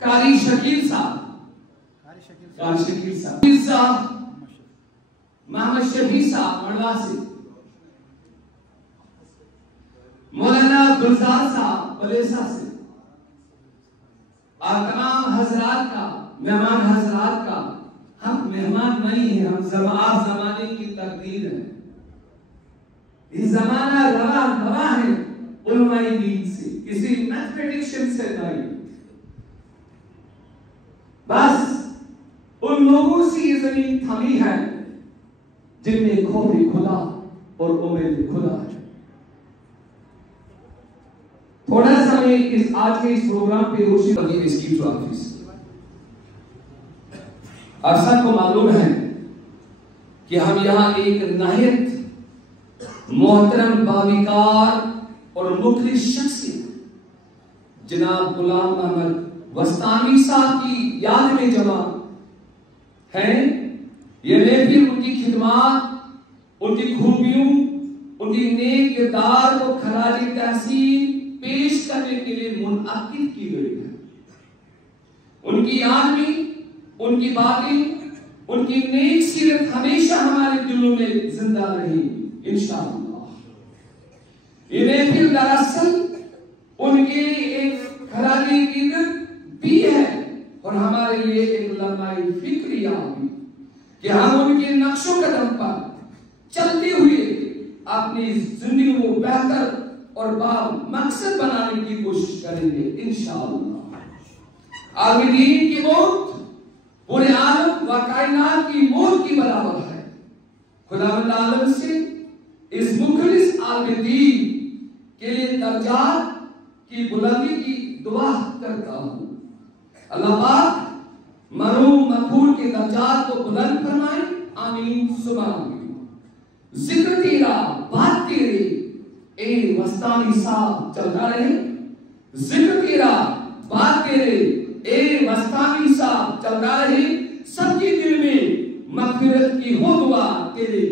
قاری شکیل صاحب، محمد شفیع صاحب مڑوا سے، مولانا گلزار صاحب پلیسا سے، اور تمام حضرات کا، مہمان حضرات کا، ہم مہمان نہیں ہیں، ہم آپ زمانے کی تقدیر ہے. یہ زمانہ رواں ہے علماء دین سے، کسی میتھمیٹیشین سے نہیں. بس ان لوگوں سے یہ زمین تھمی ہے جن میں خوف خدا اور امید خدا ہے. تھوڑا سا میں آج کے اس پروگرام پہ روشنی ڈالوں اس کی آفس. آپ سب کو معلوم ہے کہ ہم یہاں ایک نہایت محترم باوقار اور مخلص شخصیت جناب غلام محمد وسطانی صاحب کی یاد میں جمع ہیں. یہ محفل ان کی خدمات، ان کی خوبیوں، ان کی نیک کردار کو خراج تحسین پیش کرنے کے لیے منعقد کی گئی ہے. ان کی یاد میں ان کی باتیں، ان کی نیک سیرت ہمیشہ ہمارے دلوں میں زندہ رہی انشاءاللہ. یہ محفل دراصل ان کے ایک خراج عقیدت بھی ہے اور ہمارے لیے ایک لمحہ فکریہ بھی کہ ہم ان کے نقش و قدم پر چلتے ہوئے اپنی زندگی کو بہتر اور مقصد بنانے کی کوشش کریں گے انشاءاللہ. عالم دین کی موت پورے عالم و کائنات کی موت کی برابر ہے. خداوند عالم سے اس مخلص عالم دین کے لیے درجات کی بلندی کی دعا کرتا ہوں. اللہ پاک مرحوم مقبول کے درجات کو بلند فرمائے، آمین ثم آمین. ذکر تیرا بات تیرے اے وسطانی صاحب چلتا رہے. ذکر تیرا بات تیرے اے وسطانی صاحب چلتا رہے. سب کے دل میں مغفرت کی ہو دعا تیرے.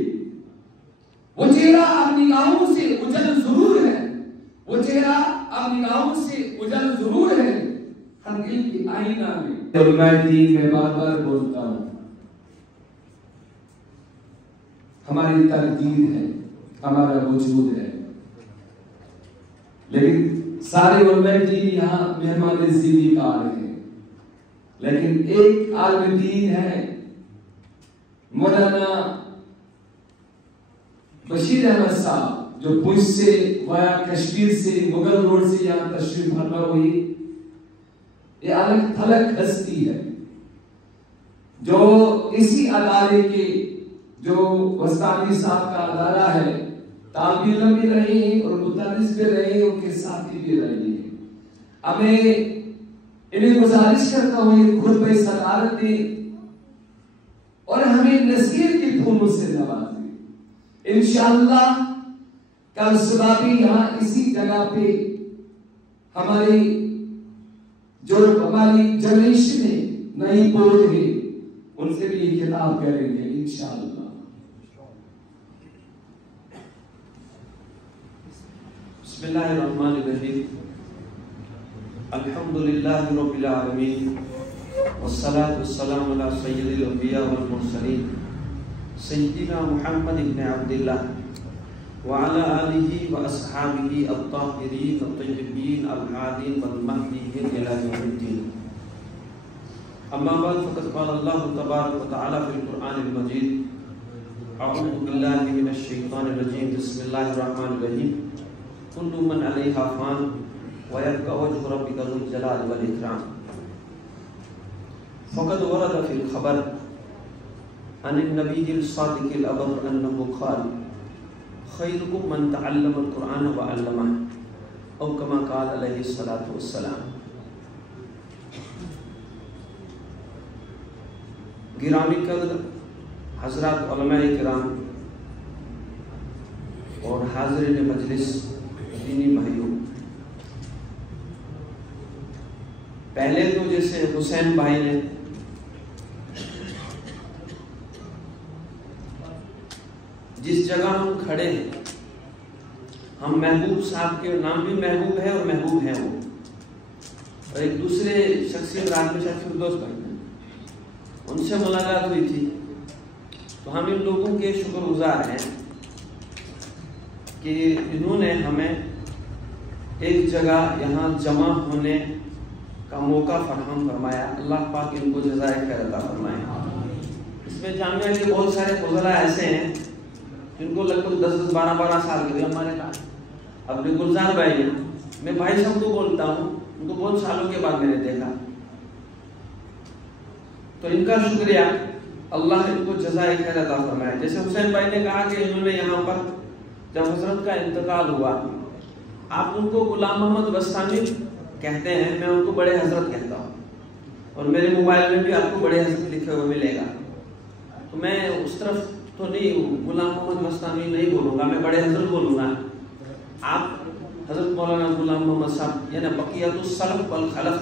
وہ چہرہ اپنی نگاہوں سے اجل ضرور ہے، وہ چہرہ اپنی نگاہوں سے اجل ضرور ہے. ہر دل کی آئینہ میں علماء دین میں بار بار بولتا ہوں، ہماری تقدیر ہے، ہمارا وجود ہے. لیکن سارے علماء دین یہاں مہمان زیدی کا آ رہے ہیں، لیکن ایک عالم دین ہے مولانا بشیر احمد صاحب جو پنچ سے وایا کشمیر سے مغل روڈ سے یہاں تشریف فرما ہوئی. یہ الگ تھلگ ہستی ہے جو اسی ادارے کے جو وسطانی صاحب کا ادارہ ہے طالب علم بھی رہے ہیں اور مدرس بھی رہے ہیں، ان کے ساتھی بھی رہے ہیں. اب میں انہیں گزارش کرتا ہوں یہ خطبہ صدارت دیں اور ہمیں نصیحت کے پھولوں سے نوازیں. انشاءاللہ کل صبح بھی یہاں اسی جگہ پہ ہماری جو ہماری جنریشن ہے نئی پوڑ ہے ان سے بھی یہ خطاب کریں گے انشاءاللہ. بسم اللہ الرحمن الرحیم. الحمدللہ رب العالمین والصلاة والسلام علی سید الانبیاء والمرسلین سیدنا محمد بن عبداللہ وعلى آله وأصحابه الطاهرين الطيبين الهادين والمهديين إلى يوم الدين. أما بعد فقد قال الله تبارك وتعالى في القرآن المجيد: أعوذ بالله من الشيطان الرجيم بسم الله الرحمن الرحيم. كل من عليها فان ويبقى وجه ربك ذو الجلال والإكرام. فقد ورد في الخبر عن النبي الصادق الأبر أنه قال: خیرکم من تعلم القرآن وعلمہ، او کما قال علیہ الصلاۃ والسلام. گرامی قدر حضرات علماء کرام اور حاضرین مجلس دینی بھائیوں، پہلے تو جیسے حسین بھائی نے جس جگہ ہم کھڑے ہیں، ہم محبوب صاحب کے نام بھی محبوب ہے اور محبوب ہیں وہ. اور ایک دوسرے شخصیت رات میں شاید فردوس بھائی ہیں، ان سے ملاقات ہوئی تھی. تو ہم ان لوگوں کے شکر گزار ہیں کہ انہوں نے ہمیں ایک جگہ یہاں جمع ہونے کا موقع فراہم فرمایا. اللہ پاک ان کو جزائے خیر عطا فرمائے. اس میں جامعہ کے بہت سارے فضلاء ایسے ہیں جن کو لگ بھگ 10 12 سال کے لیے ہمارے پاس اپنے گلزار بھائی ہیں. میں بھائی صاحب کو بولتا ہوں، ان کو بہت سالوں کے بعد میں نے دیکھا. تو ان کا شکریہ، اللہ ان کو جزائے خیر عطا فرمائے. جیسے حسین بھائی نے کہا کہ انہوں نے یہاں پر جب حضرت کا انتقال ہوا، آپ ان کو غلام محمد بستانی کہتے ہیں، میں ان کو بڑے حضرت کہتا ہوں، اور میرے موبائل میں بھی آپ کو بڑے حضرت لکھے ہوئے ملے گا. تو میں اس طرف تو نہیں غلام محمد بستانی نہیں بولوں گا، میں بڑے حضرت بولوں گا. آپ حضرت مولانا غلام محمد صاحب یعنی بقیت السلف والخلف،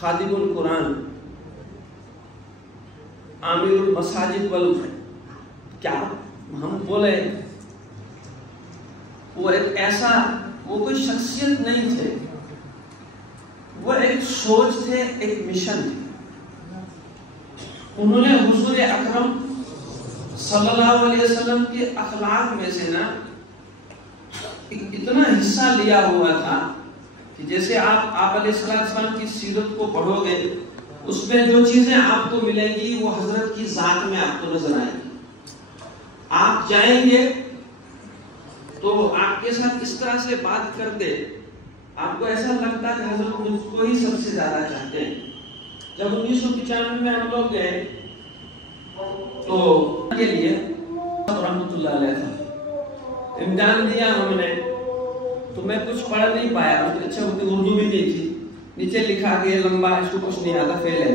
خادم القرآن، عامر المساجد کیا ہم بولے، وہ ایک ایسا، وہ کوئی شخصیت نہیں تھے، وہ ایک سوچ تھے، ایک مشن تھی. انہوں نے حضور اکرم صلی اللہ علیہ وسلم کے اخلاق میں سے نا اتنا حصہ لیا ہوا تھا کہ جیسے آپ علیہ السلام کی سیرت کو پڑھو گے، اس میں جو چیزیں آپ کو ملیں گی وہ حضرت کی ذات میں آپ کو نظر آئیں گی. آپ جائیں گے تو آپ کے ساتھ اس طرح سے بات کرتے، آپ کو ایسا لگتا کہ حضرت مجھ کو ہی سب سے زیادہ چاہتے ہیں. جب 1995 میں ہم لوگ گئے تو کے لیے رحمۃ اللہ علیہ تھا، امتحان دیا ہم نے، تو میں کچھ پڑھ نہیں پایا، اچھا اردو بھی نہیں تھی، نیچے لکھا کہ لمبا اس کو کچھ نہیں آتا، فیل ہے.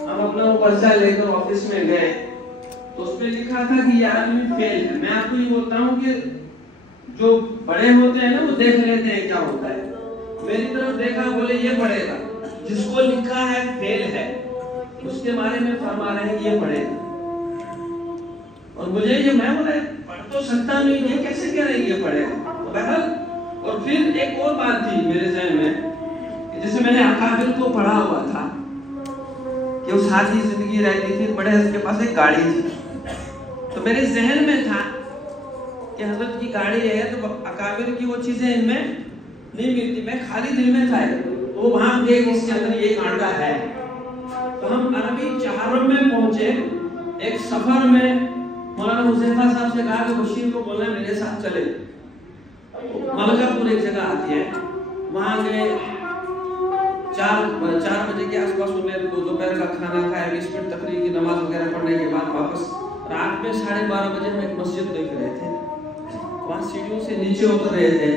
ہم اپنا پرچہ لے کر آفس میں گئے تو اس پہ لکھا تھا کہ یہ آدمی فیل ہے. میں آپ کو یہ بولتا ہوں کہ جو بڑے ہوتے ہیں نا وہ دیکھ لیتے ہیں کیا ہوتا ہے. میری طرف دیکھا، بولے یہ پڑھے گا، جس کو لکھا ہے فیل ہے اس کے بارے میں فرما رہے ہیں کہ یہ پڑھے گا. اور مجھے یہ میں بولے پڑھ تو سکتا نہیں، یہ کیسے کہہ رہے ہیں یہ پڑھے گا. بہرحال اور پھر ایک اور بات تھی میرے ذہن میں، جیسے میں نے اکابر کو پڑھا ہوا تھا کہ وہ ساتھ ہی زندگی رہتی تھی، بڑے حضرت کے پاس ایک گاڑی تھی، تو میرے ذہن میں تھا کہ حضرت کی گاڑی ہے تو اکابر کی وہ چیزیں ان میں نہیں ملتی. میں خالی دل میں تھا تو وہاں دیکھ اس کے اندر یہ کانٹا ہے. تو ہم عربی چہارم میں پہنچے. ایک سفر میں مولانا حذیفہ صاحب سے کہا کہ بشیر کو بولنا میرے ساتھ چلے. ملکہ پور ایک جگہ آتی ہے، وہاں گئے. 4 بجے کے آس پاس انہیں دوپہر کا کھانا کھایا، 20 منٹ تقریر کی نماز وغیرہ پڑھنے کے بعد واپس. رات میں 12:30 بجے ہم ایک مسجد دیکھ رہے تھے، وہاں سیڑھیوں سے نیچے اتر رہے تھے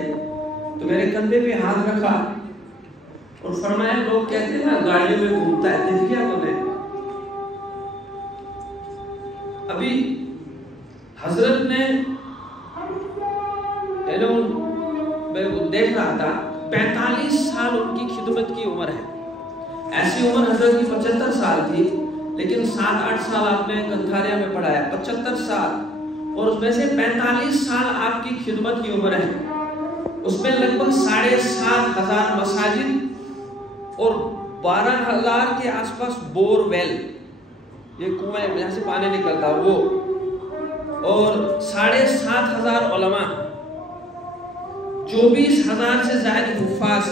تو میرے کندھے پہ ہاتھ رکھا اور فرمایا لوگ کہتے ہیں نا گاڑیوں میں گھومتا ہے، دیکھ گیا تو نے. ابھی حضرت نے میں دیکھ رہا تھا 45 سال ان کی خدمت کی عمر ہے. ایسی عمر حضرت کی 75 سال تھی، لیکن 7-8 سال آپ نے کنتھاریا میں پڑھایا، 75 سال، اور اس میں سے 45 سال آپ کی خدمت کی عمر ہے. اس میں لگ بھگ 7,500 مساجد اور 12,000 کے آس پاس بور ویل، یہ کنویں جہاں سے پانی نکلتا وہ، اور 7,500 علماء، 24,000 سے زائد حفاظ،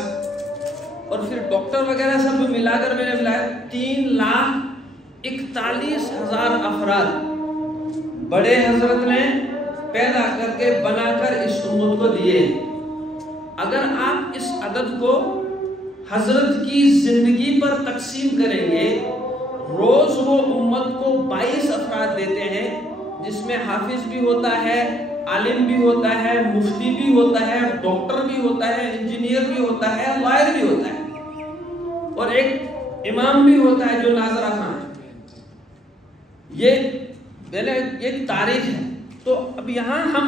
اور پھر ڈاکٹر وغیرہ سب ملا کر میں نے ملایا 3,41,000 افراد بڑے حضرت نے پیدا کر کے بنا کر اس امت کو دیے. اگر آپ اس عدد کو حضرت کی زندگی پر تقسیم کریں گے، روز وہ امت کو 22 افراد دیتے ہیں، جس میں حافظ بھی ہوتا ہے، عالم بھی ہوتا ہے، مفتی بھی ہوتا ہے، ڈاکٹر بھی ہوتا ہے، انجینئر بھی ہوتا ہے، لائر بھی ہوتا ہے، اور ایک امام بھی ہوتا ہے جو ناظرہ خان ہے. یہ ایک تاریخ ہے. تو اب یہاں ہم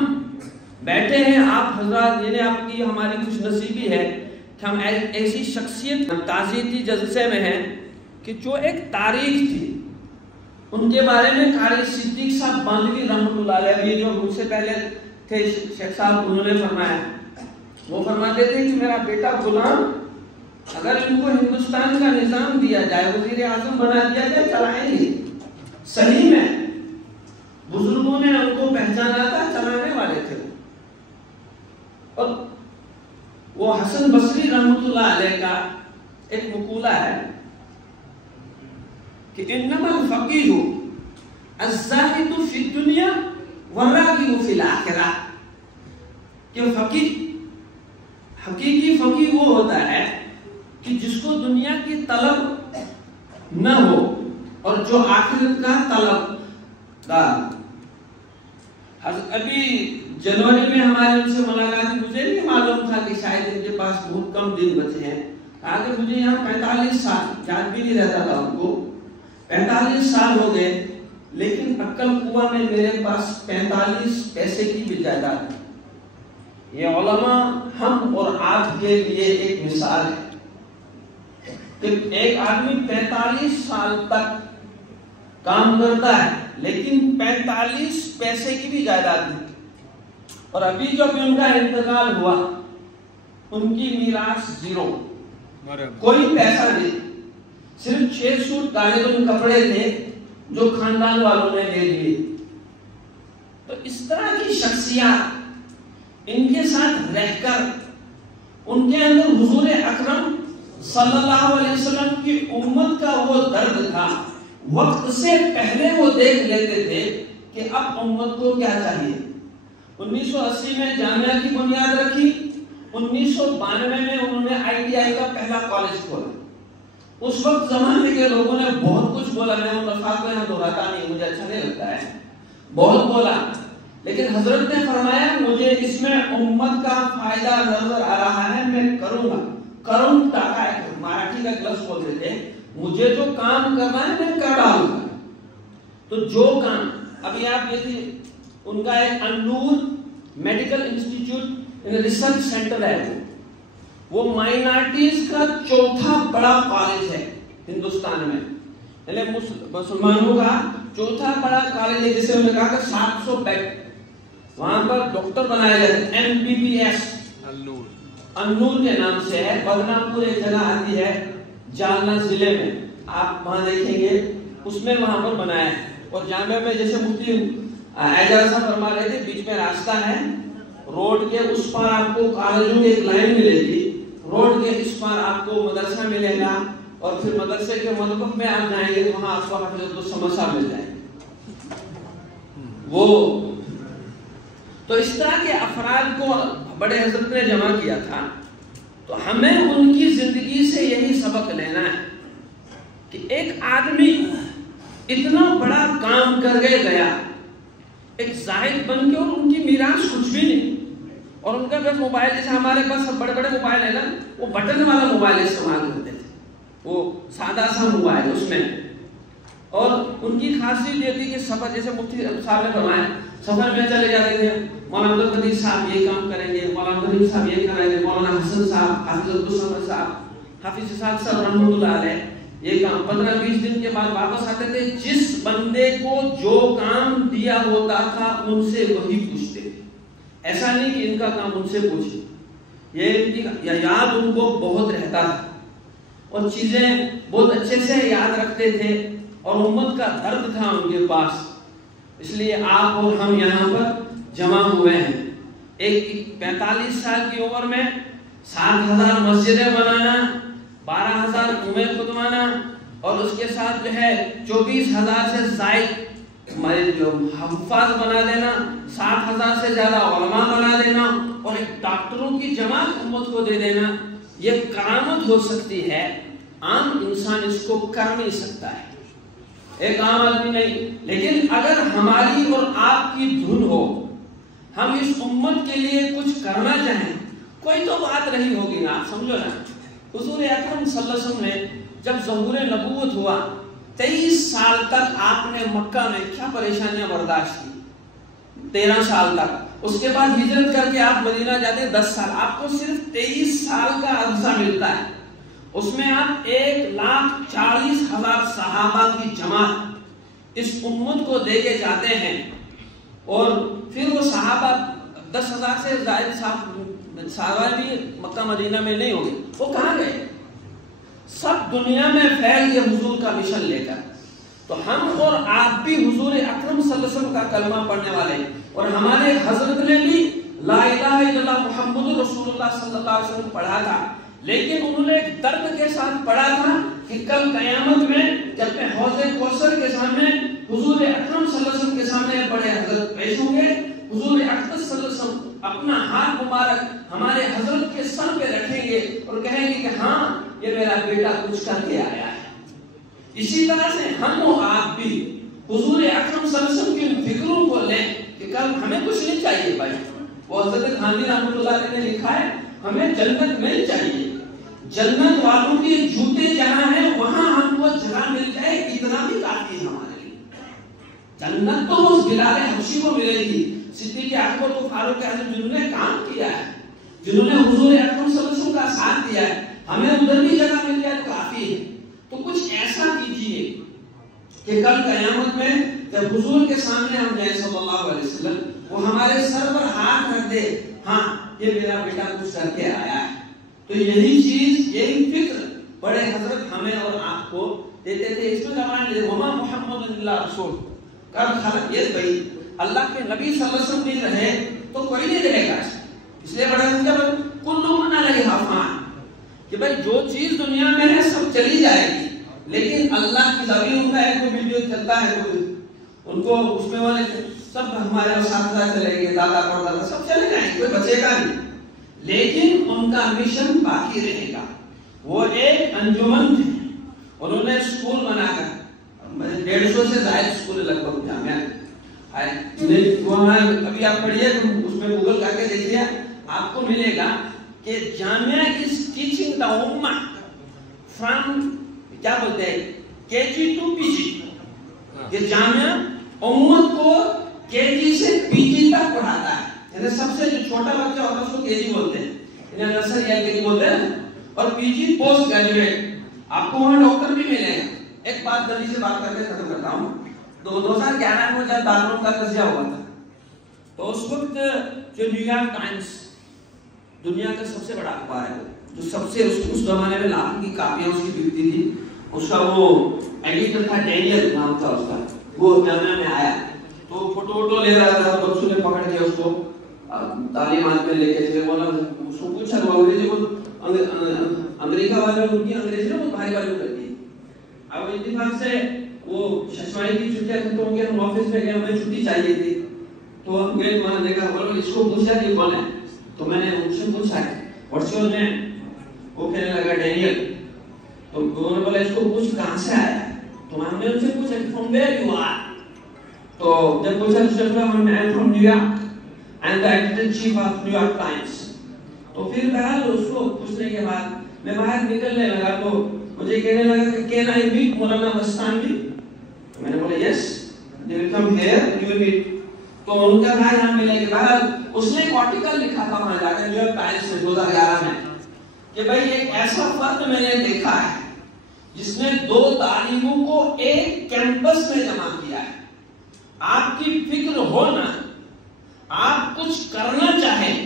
بیٹھے ہیں، آپ حضرات یعنی آپ کی ہماری خوش نصیبی ہے کہ ہم ایسی شخصیت تعزیتی جلسے میں ہیں کہ جو ایک تاریخ تھی. ان کے بارے میں قاری صدیق صاحب باندھوی رحمۃ اللہ علیہ جو مجھ سے پہلے تھے شیخ صاحب، انہوں نے فرمایا، وہ فرماتے تھے کہ میرا بیٹا غلام اگر ان کو ہندوستان کا نظام دیا جائے، وزیر اعظم بنا دیا جائے، چلائیں گے۔ صحیح میں بزرگوں نے ان کو پہچانا تھا، چلانے والے تھے۔ اور وہ حسن بصری رحمۃ اللہ علیہ کا ایک مقولہ ہے کہ انما الفقیہ الزاہد فی الدنیا والراغب فی الآخرہ، کہ حقیقی فقیہ وہ ہوتا ہے کہ جس کو دنیا کی طلب نہ ہو اور جو آخرت کا طلب دار۔ ابھی جنوری میں ہمارے ان سے ملاقات، مجھے نہیں معلوم تھا کہ شاید ان کے پاس بہت کم دن بچے ہیں۔ آگے مجھے یہاں 45 سال، یاد بھی نہیں رہتا تھا ان کو، 45 سال ہو گئے، لیکن عقل کنواں میں میرے پاس 45 پیسے کی بھی جائیداد ہے۔ یہ علماء ہم اور آپ کے لیے ایک مثال ہے کہ ایک آدمی 45 سال تک کام کرتا ہے لیکن 45 پیسے کی بھی جائیداد نہیں، اور ابھی جب ان کا انتقال ہوا ان کی میراث زیرو، کوئی پیسہ نہیں، صرف 6 سوٹ کالے کپڑے تھے جو خاندان والوں نے لے لیے۔ تو اس طرح کی شخصیات، ان کے ساتھ رہ کر ان کے اندر حضور اکرم صلی اللہ علیہ وسلم کی امت کا وہ درد تھا، وقت سے پہلے وہ دیکھ لیتے تھے کہ اب امت کو کیا چاہیے۔ 1980 میں جامعہ کی بنیاد رکھی، 1992 میں انہوں نے ITI کا پہلا کالج کھولا۔ اس وقت زمانے کے لوگوں نے بہت کچھ بولا، میں ان الفاظ کو یہاں دہراتا نہیں، مجھے اچھا نہیں لگتا ہے، بہت بولا، لیکن حضرت نے فرمایا مجھے اس میں امت کا فائدہ نظر آ رہا ہے، میں کروں گا۔ کروں ٹاکا ہے، مراٹھی کا لفظ بولتے تھے، مجھے جو کام کرنا ہے میں کر ڈالوں گا۔ تو جو کام ابھی آپ یہ تھی، ان کا ایک انور میڈیکل انسٹیٹیوٹ ریسرچ سینٹر ہے، وہ مائنارٹیز کا چوتھا بڑا کالج ہے ہندوستان میں، یعنی مسلمانوں کا چوتھا بڑا کالج ہے، جسے انہوں نے کہا کہ 700 بیڈ، وہاں پر ڈاکٹر بنائے جاتے ہیں، MBBS انور کے نام سے ہے۔ بدناپور ایک جگہ آتی ہے جالنا ضلع میں، آپ وہاں دیکھیں گے، اس میں وہاں پر بنایا ہے۔ اور جامعہ میں جیسے مفتی اعجاز صاحب فرما رہے تھے، بیچ میں راستہ ہے، روڈ کے اس پار آپ کو کالجوں کی ایک لائن ملے گی، روڈ کے اس پار آپ کو مدرسہ ملے گا، اور پھر مدرسے کے مطبخ میں آپ جائیں گے تو وہاں آپ کو حافظ السمسا مل جائے گا۔ وہ تو اس طرح کے افراد کو بڑے حضرت نے جمع کیا تھا۔ تو ہمیں ان کی زندگی سے یہی سبق لینا ہے کہ ایک آدمی اتنا بڑا کام کر کے گیا، ایک زاہد بن کے، اور ان کی میراث کچھ بھی نہیں، اور ان کا بس موبائل، جیسے ہمارے پاس بڑے بڑے موبائل ہے نا، وہ بٹن والا موبائل استعمال کرتے تھے، وہ سادہ سا موبائل اس میں۔ اور ان کی خاصیت یہ تھی کہ سفر، جیسے مفتی صاحب نے فرمایا، سفر میں چلے جاتے تھے، مولانا عبدالقدیر صاحب یہ کام کریں گے، مولانا کریم صاحب یہ کریں گے، مولانا حسن صاحب، حافظ عبدالصمد صاحب، حافظ اسحاق صاحب رحمۃ اللہ علیہ یہ کام 15-20 دن کے بعد واپس آتے تھے۔ جس بندے کو جو کام دیا ہوتا تھا ان سے وہی پوچھتے تھے، ایسا نہیں کہ ان کا کام ان سے پوچھے، یہ ان کی یاد ان کو بہت رہتا تھا، اور چیزیں بہت اچھے سے یاد رکھتے تھے، اور امت کا درد تھا ان کے پاس۔ اس لیے آپ اور ہم یہاں پر جمع ہوئے ہیں، ایک 45 سال کی عمر میں 7,000 مسجدیں بنانا، 12,000 جمعے خطبانا، اور اس کے ساتھ جو ہے 24,000 سے زائد ہمارے جو حفاظ بنا دینا، 7,000 سے زیادہ علماء بنا دینا، اور ایک ڈاکٹروں کی جماعت امت کو دے دینا، یہ کرامت ہو سکتی ہے، عام انسان اس کو کر نہیں سکتا ہے، ایک عام آدمی نہیں۔ لیکن اگر ہماری اور آپ کی دھن ہو، ہم اس امت کے لیے کچھ کرنا چاہیں، کوئی تو بات رہی ہوگی نا، آپ سمجھو نا۔ حضور اکرم صلی اللہ علیہ وسلم نے جب ظہور نبوت ہوا، 23 سال تک آپ نے مکہ میں کیا پریشانیاں برداشت کی، 13 سال تک، اس کے بعد ہجرت کر کے آپ مدینہ جاتے ہیں 10 سال، آپ کو صرف 23 سال کا عرصہ ملتا ہے، اس میں آپ 1,40,000 صحابہ کی جماعت اس امت کو دے کے جاتے ہیں، اور پھر وہ صحابہ 10,000 سے زائد صحابہ بھی مکہ مدینہ میں نہیں ہوگے، وہ کہاں گئے؟ دنیا میں پھیل گئے حضور کا مشن لے کر. تو ہم اور آپ بھی حضور اکرم صلی اللہ علیہ وسلم کا کلمہ پڑھنے والے ہیں، اور ہمارے حضرت نے بھی لا الہ الا اللہ محمد رسول اللہ صلی اللہ علیہ وسلم پڑھا تھا، لیکن انہوں نے ایک درد کے ساتھ پڑھا تھا کہ کل قیامت میں جب میں حوض کوثر کے سامنے حضور اکرم صلی اللہ علیہ وسلم کے سامنے بڑے حضرت پیش ہوں گے، حضور اکرم صلی اللہ علیہ وسلم اپنا ہاتھ مبارک ہمارے حضرت کے سر پہ رکھیں گے اور کہیں گے کہ ہاں یہ میرا بیٹا کچھ کر کے آیا ہے. اسی طرح سے ہم و آپ بھی حضور اکرم صلی اللہ علیہ وسلم کی فکروں کو لیں کہ کل ہمیں کچھ نہیں چاہیے بھائی. وہ حضرت خانوی رحمۃ اللہ علیہ نے لکھا ہے ہمیں جنت مل چاہیے، جنت والوں کے جوتے جہاں ہیں وہاں ہم کو جگہ مل جائے اتنا بھی کافی ہے ہمارے لیے. جنت تو اس بلال حبشی کو ملے گی، صدیق اکبر کو فاروق اعظم جنہوں نے کام کیا ہے، جنہوں نے حضور اکرم صلی اللہ علیہ وسلم کا ساتھ دیا ہے، ہمیں ادھر بھی جگہ مل جائے تو کافی ہے. تو کچھ ایسا کیجئے کہ کل قیامت میں جب حضور کے سامنے ہم جائیں صلی اللہ علیہ وسلم، وہ ہمارے سر پر ہاتھ رکھ دے، ہاں یہ میرا بیٹا کچھ کر کے آیا ہے. تو یہی چیز، یہی فکر بڑے حضرت ہمیں اور آپ کو دیتے تھے. اس میں زبان لے وما محمد اللہ رسول کب خلق، یہ بھائی اللہ کے نبی صلی اللہ علیہ وسلم نہیں رہے تو کوئی نہیں رہے گا. اس لیے بڑا حضرت کل من علیہا فان کہ بھائی جو چیز دنیا میں ہے سب چلی جائے گی، لیکن اللہ کی زمین کا ایک ویڈیو چلتا ہے تو ان کو اس میں والے سب ہمارے اساتذہ چلے گئے، دادا پردادا سب چلے جائیں گے، کوئی بچے گا نہیں، لیکن ان کا مشن باقی رہے گا. وہ ایک انجمن تھے، انہوں نے اسکول بنا کر 150 سے زائد اسکول لگ بھگ جامعہ ابھی آپ پڑھیے اس میں گوگل کر کے دیکھیے آپ کو ملے گا کہ جامعہ از ٹیچنگ دا امہ فرام کیا بولتے ہیں کے جی ٹو پی جی. یہ جامعہ امت کو کے جی سے پی جی تک پڑھاتا ہے، یعنی سب سے جو چھوٹا بچہ ہوتا ہے اس کو کے جی بولتے ہیں، یعنی نرسری ایل کے جی بولتے ہیں، اور پی جی پوسٹ گریجویٹ. آپ کو وہاں ڈاکٹر بھی ملے گا. ایک بات جلدی سے بات کر کے ختم کرتا ہوں. 2011 میں جب دارالعلوم کا تجزیہ ہوا تھا تو اس وقت جو نیو یارک ٹائمز دنیا کا سب سے بڑا اخبار ہے، جو سب سے اس زمانے میں لاکھوں کی کاپیاں اس کی بکتی تھی، اس کا وہ ایڈیٹر تھا ڈینیل نام تھا اس کا. وہ جامعہ میں آیا تو فوٹو لے رہا تھا، بچوں نے پکڑ کے اس کو تعلیمات میں لے کے چلے. بولا اس کو پوچھا وہ انگریزی کو امریکہ والے ان کی انگریزی نا وہ بھاری بھاری کرتی ہے. اب اتفاق سے وہ ششمائی کی چھٹیاں ختم ہو گئی، ہم آفس میں گئے، ہمیں چھٹی چاہیے تھی تو ہم گئے وہاں دیکھا، بولو اس کو پوچھا کہ کون ہے، تو میں نے ان سے پوچھا ہے واٹس یور نیم، وہ کہنے لگا ڈینیل. تو انہوں نے بولا اس کو پوچھ کہاں سے آیا ہے، تو ہم نے ان سے پوچھا فرام ویئر یو آر. تو جب پوچھا تو صرف ہم نے from new York and the editor in chief of new York Times. تو پھر بہرحال اس کو پوچھنے کے بعد میں باہر نکلنے لگا تو مجھے کہنے لگا کہ کین آئی میٹ مولانا مستانوی. میں نے بولا yes they will come here you will meet. تو ان کا بھائی ہم ملیں گے. بہرحال اس نے ایک آرٹیکل لکھا تھا وہاں جا کر نیو یارک ٹائمز میں 2011 میں کہ بھائی ایک ایسا فرد میں نے دیکھا ہے جس نے دو تعلیموں کو ایک کیمپس میں جمع کیا ہے. آپ کی فکر ہونا، آپ کچھ کرنا چاہیں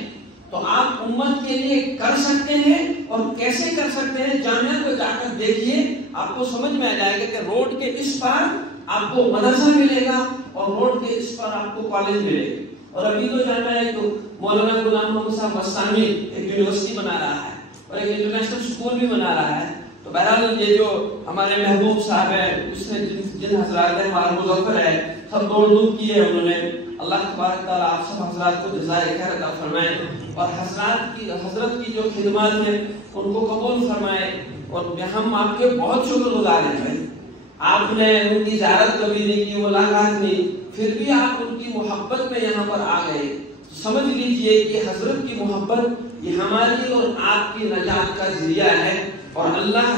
تو آپ امت کے لیے کر سکتے ہیں، اور کیسے کر سکتے ہیں جامعہ کو جا کر دیکھیے، آپ کو سمجھ میں آ جائے گا کہ روڈ کے اس پار آپ کو مدرسہ ملے گا اور روڈ کے اس پر آپ کو کالج ملے گا. اور ابھی تو جامعہ ہے تو مولانا غلام محمد صاحب مستانوی ایک یونیورسٹی بنا رہا ہے اور ایک انٹرنیشنل اسکول بھی بنا رہا ہے. تو بہرحال یہ جو ہمارے محبوب صاحب ہے، اس نے جن حضرات نے ہمارا مظفر ہے سب دوڑ دھوپ کی ہے انہوں نے. اللہ تبارک تعالیٰ آپ سب حضرات کو جزائے خیر عطا فرمائے، اور حضرت کی جو خدمات ہیں ان کو قبول فرمائے. اور ہم آپ کے بہت شکر گزار ہیں بھائی، آپ نے ان کی زیارت کبھی نہیں کی، ملاقات نہیں، پھر بھی آپ ان کی محبت میں یہاں پر آ گئے. سمجھ لیجئے کہ حضرت کی محبت یہ ہماری اور آپ کی نجات کا ذریعہ ہے. اور اللہ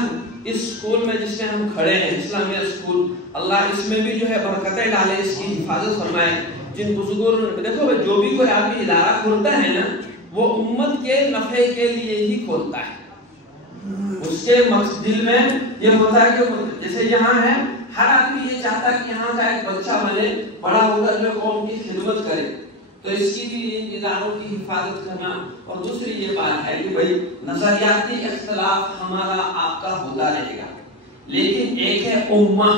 اس اسکول میں جس میں ہم کھڑے ہیں اسلامیہ اسکول، اللہ اس میں بھی جو ہے برکتیں ڈالے، اس کی حفاظت فرمائے. جن بزرگوں نے دیکھو جو بھی کوئی آدمی ادارہ کھولتا ہے نا وہ امت کے نفع کے لیے ہی کھولتا ہے. اس کے دل میں یہ ہوتا ہے کہ جیسے یہاں ہے ہر آدمی یہ چاہتا ہے کہ یہاں کا ایک بچہ بنے، بڑا ہو کر جو قوم کی خدمت کرے. تو اس کی بھی ان اداروں کی حفاظت کرنا. اور دوسری یہ بات ہے کہ بھائی نظریاتی اختلاف ہمارا آپ کا ہوتا رہے گا، لیکن ایک ہے امہ،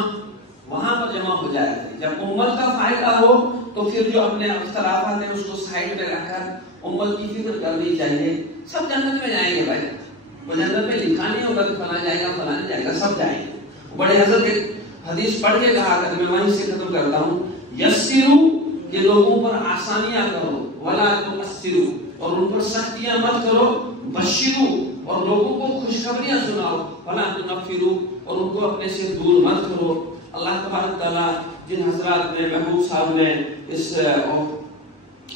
وہاں پر جمع ہو جائے گا. جب امت کا فائدہ ہو تو پھر جو اپنے اختلافات ہیں اس کو سائڈ میں رکھ کر امت کی فکر کرنی چاہیے. سب جنت میں جائیں گے بھائی، وہ جنت میں لکھا نہیں ہوگا کہ فلاں جائے گا فلاں نہیں جائے گا، سب جائیں گے. بڑے حضرت ایک حدیث پڑھ کے کہا کرتے، میں وہیں سے ختم کرتا ہوں، یسرو کہ لوگوں پر آسانیاں کرو، ولا تؤثرو اور ان پر سختیاں مت کرو، بشرو اور لوگوں کو خوشخبریاں سناؤ، ولا تنفرو اور ان کو اپنے سے دور مت کرو. اللہ تبارک تعالیٰ جن حضرات نے، محبوب صاحب نے اس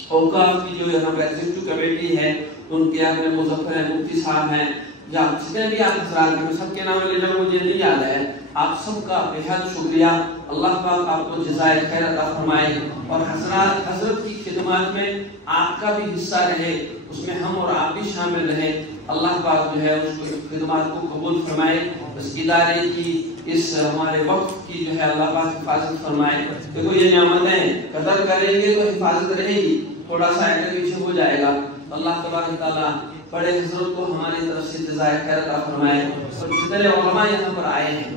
اوقاف کی جو یہاں پر ایگزیکٹو کمیٹی ہے، ان کے اپنے مظفر ہیں، مفتی صاحب ہیں، یا جتنے بھی آپ حضرات ہیں، سب کے نام لے جاؤ مجھے نہیں یاد ہے. آپ سب کا بہت شکریہ. اللہ پاک آپ کو جزائے خیر عطا فرمائے اور حضرت کی خدمات میں آپ کا بھی حصہ رہے، اس میں ہم اور آپ بھی شامل رہے. اللہ پاک جو ہے اس خدمات کو قبول فرمائے، اس ادارے کی، اس ہمارے وقت کی جو ہے اللہ پاک حفاظت فرمائے. دیکھو یہ نعمتیں قدر کریں گے تو حفاظت رہے گی، تھوڑا سا آگے پیچھے ہو جائے گا. اللہ تبارک تعالیٰ بڑے حضرت کو ہماری طرف سے جزائے خیر عطا فرمائے اور جتنے علماء یہاں پر آئے ہیں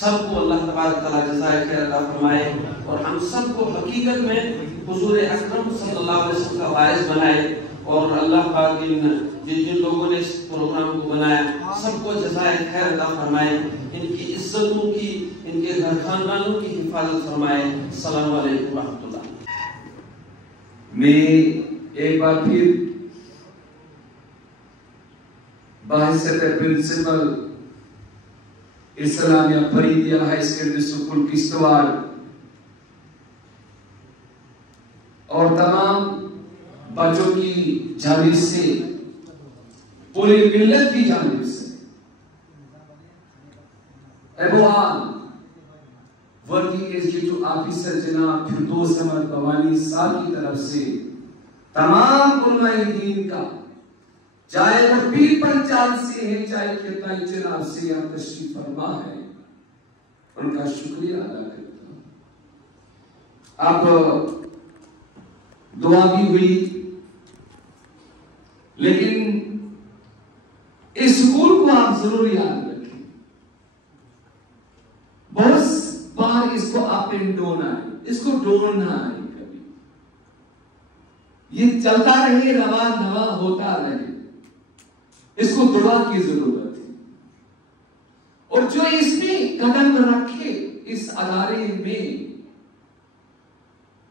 سب کو اللہ تبارک تعالیٰ جزائے خیر عطا فرمائے اور ہم سب کو حقیقت میں حضور اکرم صلی اللہ علیہ وسلم کا وارث بنائے. اور اللہ پاک جن لوگوں نے اس پروگرام کو بنایا سب کو جزائے خیر عطا فرمائے، ان کی عزتوں کی، ان کے گھر خاندانوں کی حفاظت فرمائے. السلام علیکم ورحمۃ اللہ. میں ایک بار پھر بحیثیت principal Islamia Faridia high secondary school Kishtwar اور تمام بچوں کی جانب سے، پوری ملت کی جانب سے، ایبوان ورکنگ ایگزیکٹو آفیسر جناب فردوس احمد بوانی صاحب کی طرف سے تمام علماء دین کا، چاہے وہ پیر پنچال سے ہیں، چاہے کھیتائی جناب سے یہاں تشریف فرما ہے، ان کا شکریہ ادا کرتا ہوں. اب دعا بھی ہوئی، لیکن اس اسکول کو آپ ضرور یاد رکھیں. بہت بار اس کو آپ نے ڈونا ہے، اس کو ڈونا ہے، کبھی یہ چلتا رہے، رواں دواں ہوتا رہے. اس کو دعا کی ضرورت ہے اور جو اس میں قدم رکھے اس ادارے میں،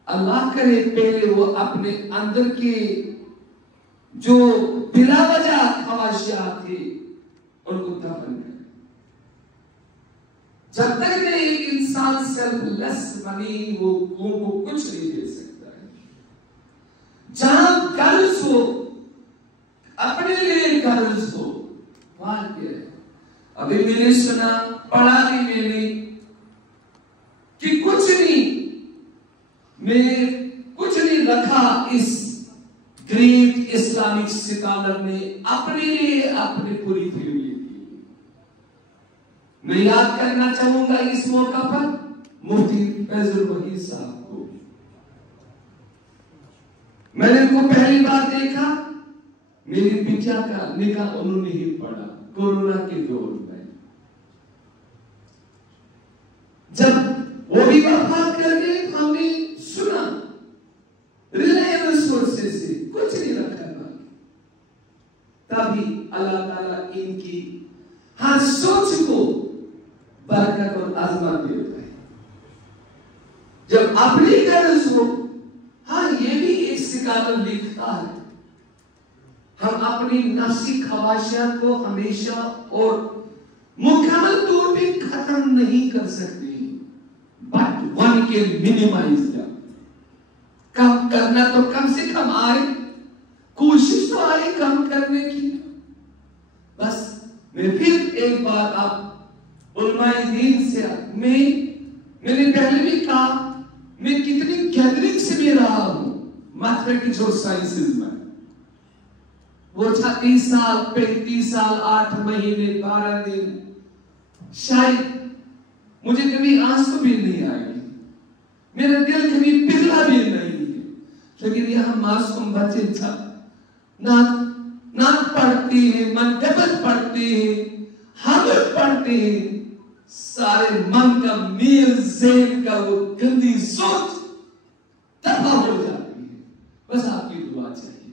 اللہ کرے پہلے وہ اپنے اندر کے جو بلا وجہ خواہشات تھے ان کو دفن کرے. جب تک میں ایک انسان سیلف لیس بنی وہ قوم کو کچھ نہیں دے سکتا ہے. جہاں قرض ہو، اپنے لیے قرض ہو، وہاں کیا ہے. ابھی میں نے سنا، پڑھا بھی میں نے کہ کچھ نہیں، میں کچھ نہیں رکھا اس گریٹ اسلامک اسکالر نے اپنے لیے، اپنے پوری فیملی کی. میں یاد کرنا چاہوں گا اس موقع پر مفتی فیض الوحید صاحب کو. میں نے ان کو پہلی بار دیکھا، میری بٹیا کا نکاح انہوں نے ہی پڑھا کورونا کے دور میں. جب وہ بھی وفات کر گئے، ہم نے سنا ریلائبل سورسز سے کچھ نہیں رکھا باقی. تبھی اللہ تعالیٰ ان کی ہر سوچ کو برکت اور عظمت دیتا ہے. جب اپنی غرض ہو، ہاں یہ بھی ایک اسکالر لکھتا ہے، ہم اپنی نفسی خواہشات کو ہمیشہ اور مکمل طور پہ ختم نہیں کر سکتے، but one can minimise them. کم کرنا تو کم سے کم آئے، کوشش تو آئے کم کرنے کی. بس میں پھر ایک بار آپ علماء دین سے، میں نے پہلے بھی کہا میں کتنی گیدرنگ سے بھی رہا ہوں میتھمیٹکس اور سائنسز میں. وہ 36 سال 35 سال 8 مہینے 12 دن شاید مجھے کبھی آنسو بھی نہیں آئی، میرا دل کبھی پگھلا بھی نہیں ہے. لیکن یہاں معصوم بچے نعت پڑھتی ہے، منقبت پڑھتی ہے، حمد پڑھتی ہے، سارے من کا میل ذہن کا وہ گندی سوچ دفع ہو جاتی ہے. بس آپ کی دعا چاہیے.